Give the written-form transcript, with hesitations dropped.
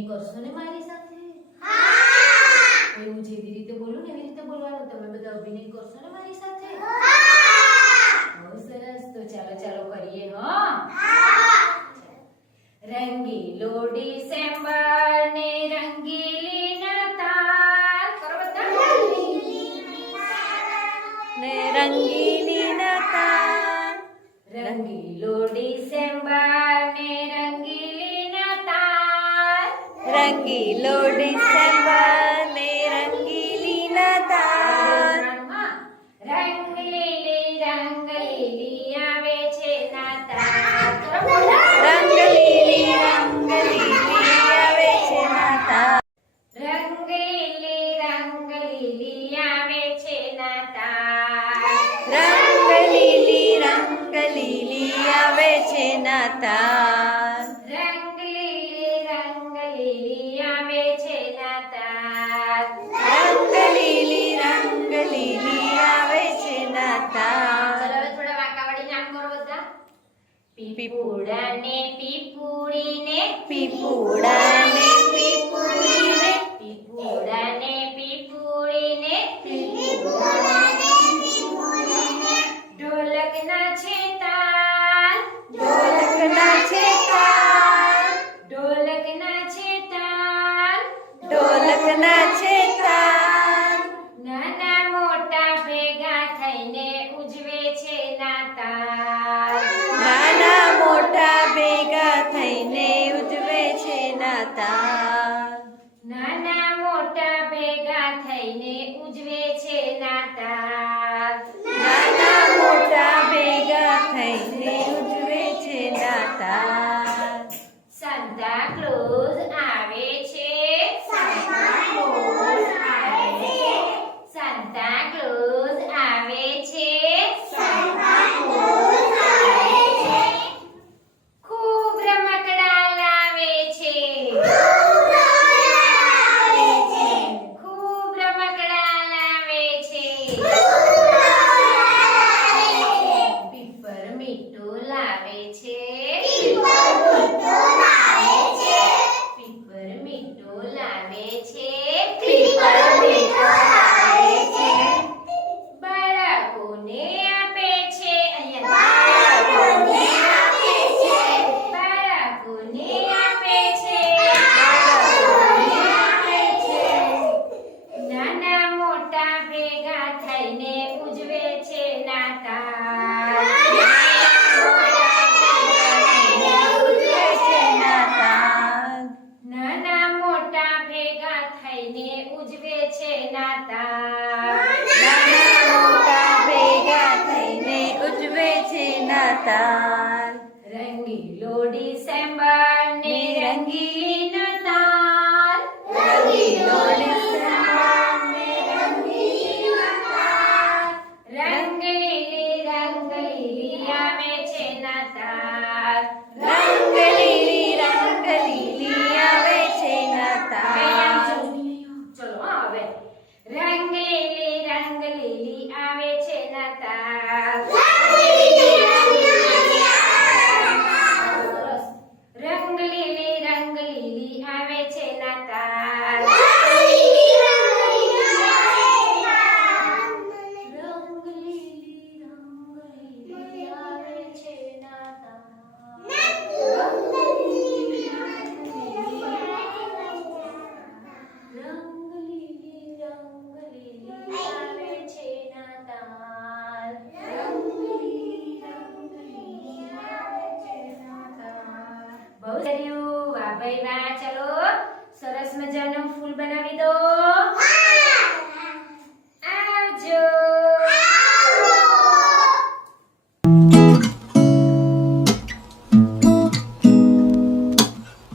અભિનય કરશો ને મારી સાથે? એવું જેવી રીતે બોલું ને એવી રીતે બોલવાનું. તમે બધા અભિનય કરશો ને મારી સાથે? બહુ સરસ. તો ચાલો ચાલો કરીએ. રંગીલો ડિસેમ્બર ને રંગીલી નાતાલ. કરો બધા. ને રંગીલી નાતાલ. રંગીલો ડિસેમ્બર ને રંગીલી નાતાલ. રંગીલો ડિસેમ્બર ને રંગીલી નાતાલ. રંગલીલી રંગલીલી આવે છે નાતાલ. રંગલીલી રંગલીલી આવે છે નાતાલ. રંગલીલી રંગલીલી આવે છે નાતાલ. રંગલીલી રંગલીલી આવે છે નાતાલ. રંગલીલી રંગલીલી આવે છે નાતાલ. રંગલીલી રંગલીલી આવે છે નાતાલ. ચલો હવે થોડા વાંકાવાળી નામ કરો બધા. પીપુડાને પીપુડીને પીપુડાને પીપુડીને પીપુડાને પીપુડીને ઢોલકના છે તાલ. ઢોલકના છે તાલ. ઢોલકના છે તાલ. ઢોલકના છે તાલ. નાના મોટા ભેગા થઈને ઉજવે છે નાતાલ. નાના મોટા ભેગા થઈને ઉજવે છે નાતાલ. નાના મોટા ભેગા થઈને ઉજવે છે નાતાલ. નાના મોટા ભેગા થઈને ઉજવે છે નાતાલ. સાન્તા ક્લોઝ આવે છે. સાન્તા ક્લોઝ આવે છે. સાન્તા ક્લોઝ આવે છે. સાન્તા ક્લોઝ આવે છે. ખૂબ રમકડા લાવે છે. ખૂબ રમકડા લાવે છે. પીપર મીઠું લાવે છે. પીપર મીઠું લાવે છે. પીપર મીઠો લાવે છે. બાળકોને આપે છે. અહીંયા બાળકોને આપે છે. બાળકોને આપે છે. બાળકોને આપે છે. નાના મોટા ભેગા થઈને ઉજવે છે નાતાલ. ઉજવે છે નાતાલ. નાના મોટા ભેગા થઈને ઉજવે છે નાતાલ. નાના મોટા ભેગા થઈને ઉજવે છે નાતાલ. રંગીલો ડિસેમ્બર ને રંગીલી નાતાલ. રંગીલો ડિસેમ્બર ને રંગીલી નાતાલ. રંગલીલી રંગલીલી આવે છે નાતાલ. રંગલીલી રંગલીલી આવે છે નાતાલ. ચલો હવે રંગલીલી રંગલીલી આવે છે નાતાલ. રંગલીલી રંગલીલી આવે છે નાતાલ. રંગલીલી રંગલીલી આવે છે રંગલીલી રંગલીલી આવે છે નાતાલ. રંગલીલી રંગલીલી આવે છે નાતાલ. બહુ સારું. વાહ ભાઈ વાહ. ચલો સરસ મજાનું ફૂલ બનાવી દો.